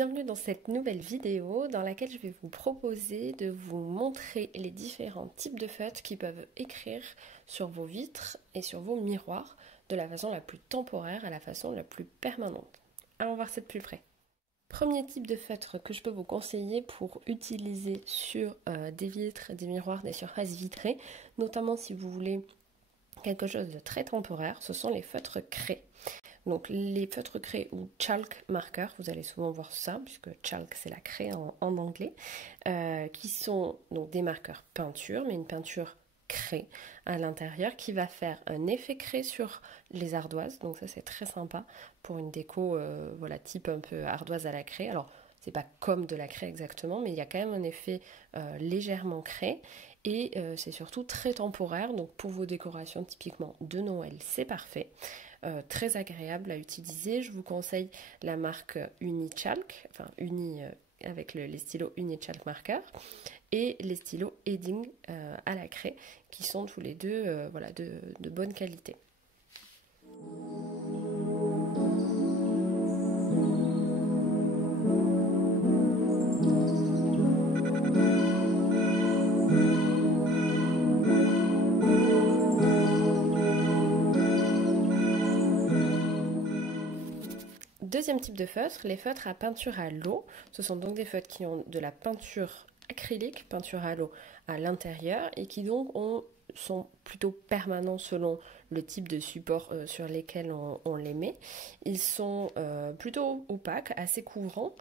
Bienvenue dans cette nouvelle vidéo dans laquelle je vais vous proposer de vous montrer les différents types de feutres qui peuvent écrire sur vos vitres et sur vos miroirs de la façon la plus temporaire à la façon la plus permanente. Allons voir ça de plus près. Premier type de feutre que je peux vous conseiller pour utiliser sur des vitres, des miroirs, des surfaces vitrées, notamment si vous voulez quelque chose de très temporaire, ce sont les feutres craie. Donc les feutres craie ou chalk marker, vous allez souvent voir ça, puisque chalk c'est la craie en anglais, qui sont donc des marqueurs peinture, mais une peinture craie à l'intérieur qui va faire un effet craie sur les ardoises. Donc ça c'est très sympa pour une déco voilà, type un peu ardoise à la craie. Alors c'est pas comme de la craie exactement, mais il y a quand même un effet légèrement craie. Et c'est surtout très temporaire, donc pour vos décorations typiquement de Noël, c'est parfait. Très agréable à utiliser. Je vous conseille la marque Unichalk, enfin Uni avec les stylos Unichalk Marker et les stylos Edding à la craie qui sont tous les deux voilà, de bonne qualité. Deuxième type de feutre, les feutres à peinture à l'eau. Ce sont donc des feutres qui ont de la peinture acrylique, peinture à l'eau à l'intérieur et qui donc sont plutôt permanents selon le type de support sur lesquels on les met. Ils sont plutôt opaques, assez couvrants.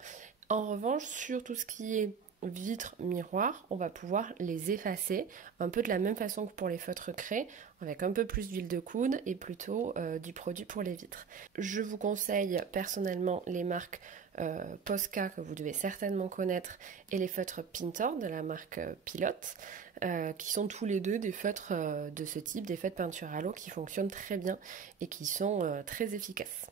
En revanche, sur tout ce qui est vitres, miroirs, on va pouvoir les effacer un peu de la même façon que pour les feutres craie, avec un peu plus d'huile de coude et plutôt du produit pour les vitres. Je vous conseille personnellement les marques Posca que vous devez certainement connaître et les feutres Pintor de la marque Pilote qui sont tous les deux des feutres de ce type, des feutres peinture à l'eau qui fonctionnent très bien et qui sont très efficaces.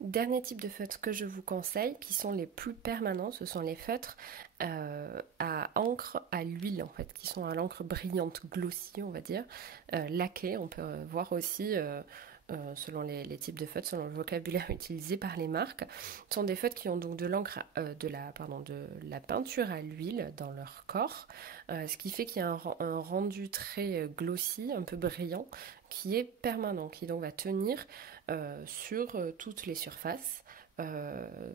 Dernier type de feutres que je vous conseille, qui sont les plus permanents, ce sont les feutres à encre à l'huile en fait, qui sont à l'encre brillante, glossy on va dire, laquée, on peut voir aussi selon les types de feutres, selon le vocabulaire utilisé par les marques. Ce sont des feutres qui ont donc de l'encre, de la peinture à l'huile dans leur corps, ce qui fait qu'il y a un rendu très glossy, un peu brillant, qui est permanent, qui donc va tenir sur toutes les surfaces.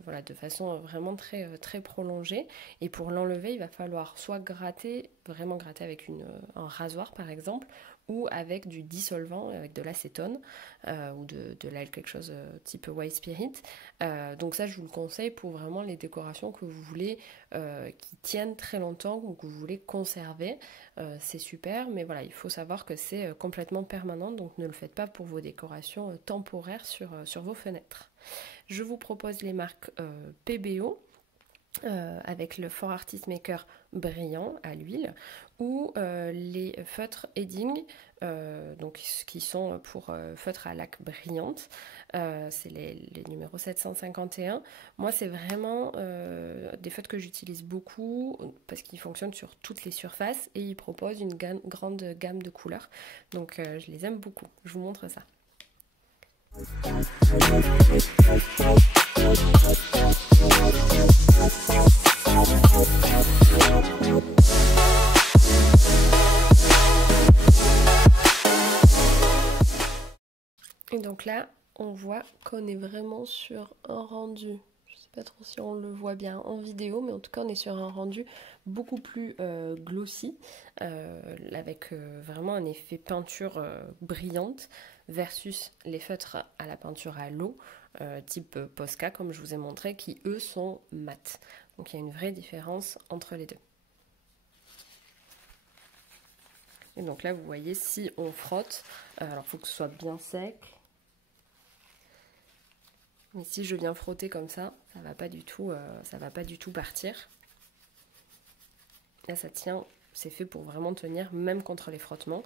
Voilà, de façon vraiment très prolongée, et pour l'enlever il va falloir soit gratter, vraiment gratter avec un rasoir par exemple, ou avec du dissolvant, avec de l'acétone ou de l'ail, quelque chose type white spirit. Donc ça je vous le conseille pour vraiment les décorations que vous voulez qui tiennent très longtemps ou que vous voulez conserver. C'est super, mais voilà, il faut savoir que c'est complètement permanent, donc ne le faites pas pour vos décorations temporaires sur vos fenêtres. Je vous propose les marques PBO avec le For Artist Maker brillant à l'huile, ou les feutres Edding, donc, qui sont pour feutres à laque brillante. C'est les numéros 751. Moi c'est vraiment des feutres que j'utilise beaucoup parce qu'ils fonctionnent sur toutes les surfaces et ils proposent une grande gamme de couleurs, donc je les aime beaucoup. Je vous montre ça. Et donc là, on voit qu'on est vraiment sur un rendu. Je sais pas trop si on le voit bien en vidéo, mais en tout cas, on est sur un rendu beaucoup plus glossy, avec vraiment un effet peinture brillante, versus les feutres à la peinture à l'eau, type Posca, comme je vous ai montré, qui eux sont mat. Donc il y a une vraie différence entre les deux. Et donc là, vous voyez, si on frotte, alors il faut que ce soit bien sec. Mais si je viens frotter comme ça va pas du tout partir. Là, ça tient, c'est fait pour vraiment tenir, même contre les frottements.